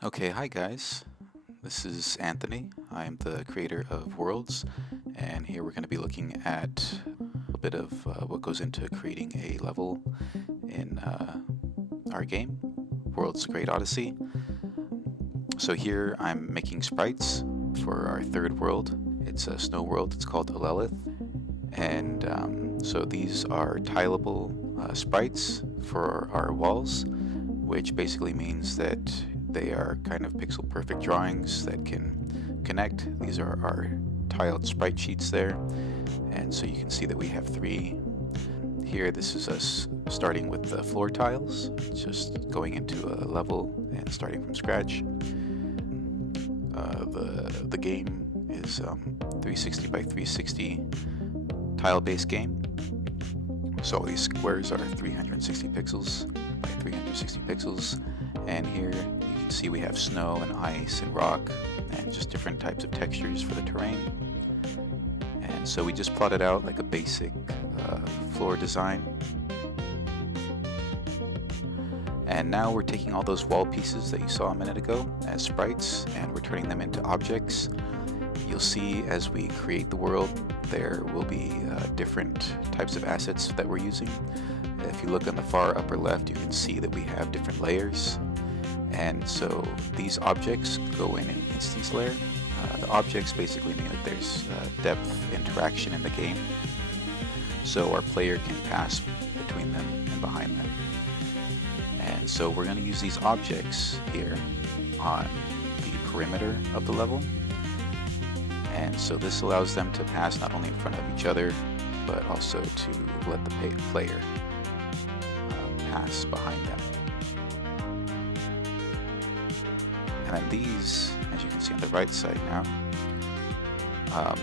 Okay, hi guys. This is Anthony. I'm the creator of Worlds, and here we're going to be looking at a bit of what goes into creating a level in our game, Worlds Great Odyssey. So here I'm making sprites for our third world. It's a snow world. It's called Eleleth, and so these are tileable sprites for our walls, which basically means that they are kind of pixel perfect drawings that can connect. These are our tiled sprite sheets there, and so you can see that we have three here. This is us starting with the floor tiles, just going into a level and starting from scratch. The game is 360 by 360 tile-based game. So these squares are 360 pixels by 360 pixels, and here you can see we have snow and ice and rock and just different types of textures for the terrain. And so we just plotted out like a basic floor design. And now we're taking all those wall pieces that you saw a minute ago as sprites, and we're turning them into objects. You'll see as we create the world, there will be different types of assets that we're using. If you look on the far upper left, you can see that we have different layers. And so these objects go in an instance layer. The objects basically mean that there's depth interaction in the game, so our player can pass between them and behind them. And so we're going to use these objects here on the perimeter of the level. And so this allows them to pass not only in front of each other, but also to let the player pass behind them. And then these, as you can see on the right side now,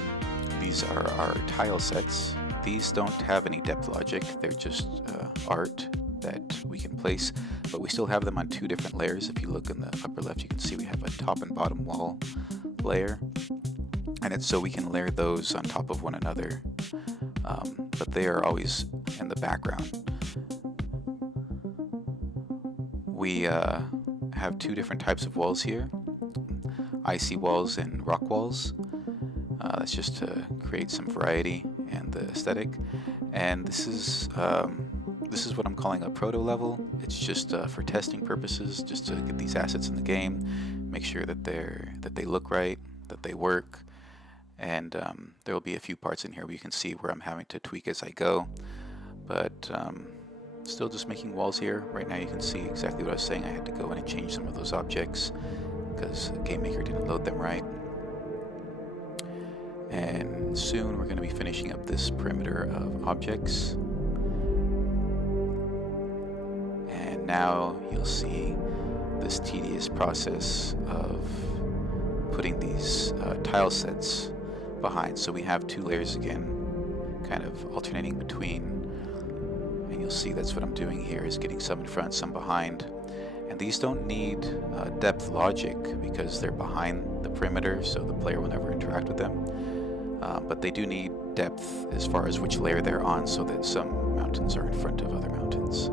these are our tile sets. These don't have any depth logic, they're just art that we can place, but we still have them on two different layers. If you look in the upper left, you can see we have a top and bottom wall layer, and it's so we can layer those on top of one another, but they are always in the background. We have two different types of walls here, icy walls and rock walls. That's just to create some variety and the aesthetic. And this is what I'm calling a proto level. It's just for testing purposes, just to get these assets in the game, make sure that they look right, that they work. And there will be a few parts in here where you can see where I'm having to tweak as I go, but still just making walls here. Right now you can see exactly what I was saying. I had to go in and change some of those objects because GameMaker didn't load them right. And soon we're going to be finishing up this perimeter of objects. And now you'll see this tedious process of putting these tile sets behind. So we have two layers again, kind of alternating between, and you'll see that's what I'm doing here, is getting some in front, some behind. And these don't need depth logic because they're behind the perimeter, so the player will never interact with them. But they do need depth as far as which layer they're on, so that some mountains are in front of other mountains.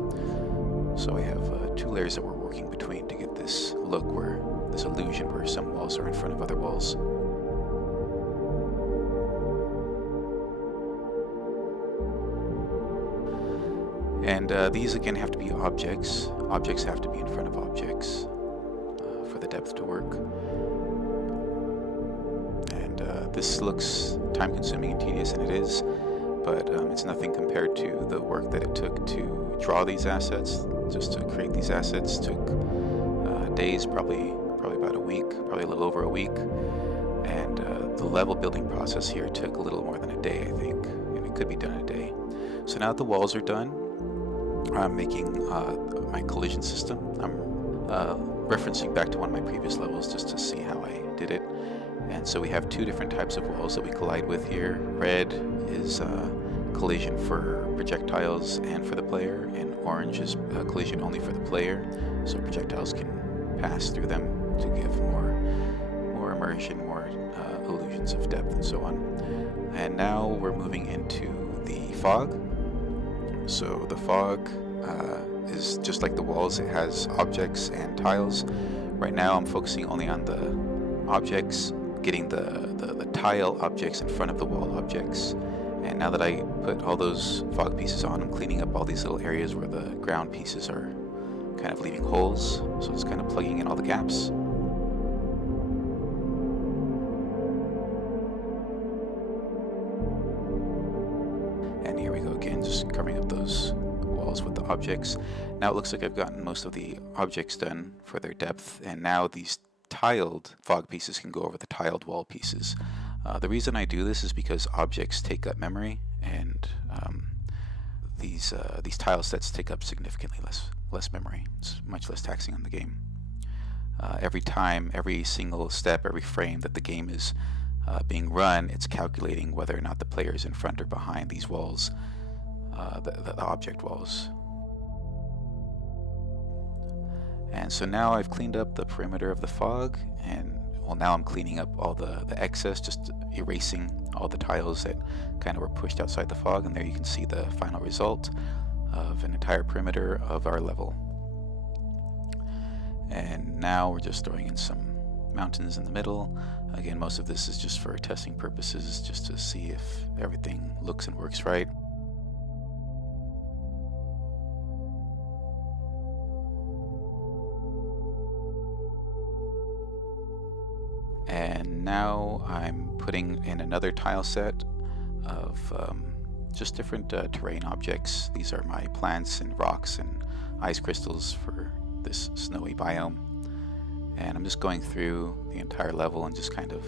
So we have two layers that we're working between to get this look, where this illusion where some walls are in front of other walls. And these again have to be objects. Objects have to be in front of objects for the depth to work. And this looks time consuming and tedious, and it is, but it's nothing compared to the work that it took to draw these assets. Just to create these assets took days, probably about a week, probably a little over a week. And the level building process here took a little more than a day, I think, and it could be done in a day. So now that the walls are done, I'm making my collision system. I'm referencing back to one of my previous levels just to see how I did it. And so we have two different types of walls that we collide with here. Red is collision for projectiles and for the player, and orange is collision only for the player, so projectiles can pass through them to give more immersion, more illusions of depth and so on. And now we're moving into the fog. So the fog is just like the walls. It has objects and tiles. Right now I'm focusing only on the objects, getting the tile objects in front of the wall objects. And now that I put all those fog pieces on, I'm cleaning up all these little areas where the ground pieces are kind of leaving holes. So it's kind of plugging in all the gaps. And here we go again, just covering up those walls with the objects. Now it looks like I've gotten most of the objects done for their depth, and now these tiled fog pieces can go over the tiled wall pieces. The reason I do this is because objects take up memory, and these tile sets take up significantly less memory. It's much less taxing on the game. Every time, every single step, every frame that the game is being run, it's calculating whether or not the player is in front or behind these walls, the object walls. And so now I've cleaned up the perimeter of the fog, and well, now I'm cleaning up all the excess, just erasing all the tiles that kind of were pushed outside the fog, and there you can see the final result of an entire perimeter of our level. And now we're just throwing in some mountains in the middle. Again, most of this is just for testing purposes, just to see if everything looks and works right. And now I'm putting in another tile set of just different terrain objects. These are my plants and rocks and ice crystals for this snowy biome. And I'm just going through the entire level and just kind of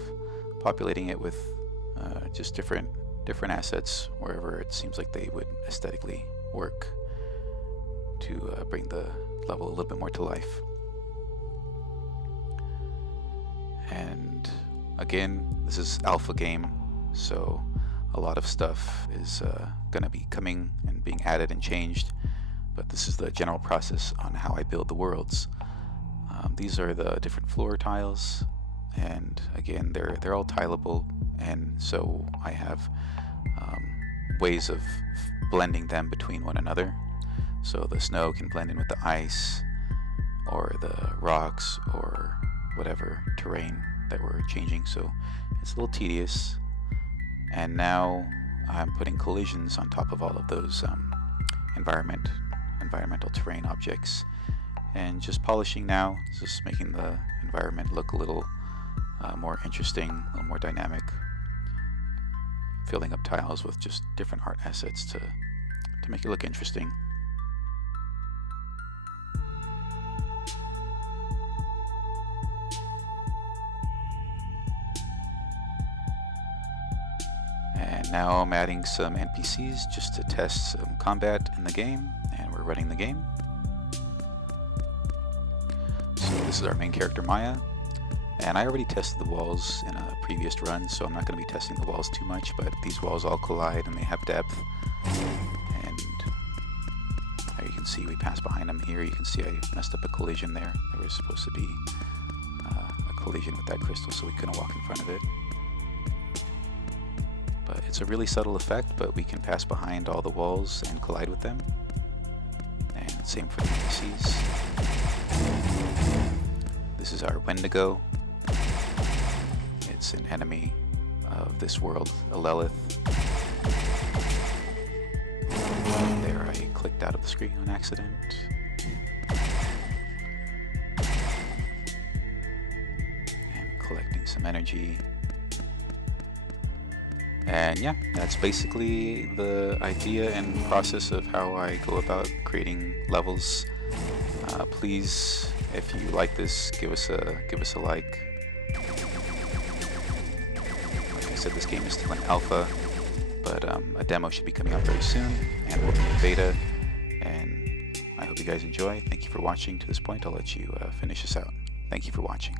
populating it with just different assets wherever it seems like they would aesthetically work to bring the level a little bit more to life. And again, this is alpha game, so a lot of stuff is going to be coming and being added and changed, but this is the general process on how I build the worlds. These are the different floor tiles, and again, they're all tileable, and so I have ways of blending them between one another. So the snow can blend in with the ice, or the rocks, or whatever terrain that we're changing, so it's a little tedious. And now I'm putting collisions on top of all of those environmental terrain objects, and just polishing now, just making the environment look a little more interesting, a little more dynamic, filling up tiles with just different art assets to make it look interesting. And now I'm adding some NPCs just to test some combat in the game, and we're running the game. So this is our main character Maya, and I already tested the walls in a previous run, so I'm not going to be testing the walls too much, but these walls all collide and they have depth. And there you can see we pass behind them. Here you can see I messed up a collision there. There was supposed to be a collision with that crystal, so we couldn't walk in front of it. But it's a really subtle effect, but we can pass behind all the walls and collide with them. And same for the NPCs. This is our Wendigo. It's an enemy of this world, Eleleth. There, I clicked out of the screen on accident. And collecting some energy. And yeah, that's basically the idea and process of how I go about creating levels. Please, if you like this, give us a like. Like I said, this game is still in alpha, but a demo should be coming out very soon, and we'll be in beta. And I hope you guys enjoy. Thank you for watching to this point. I'll let you finish this out. Thank you for watching.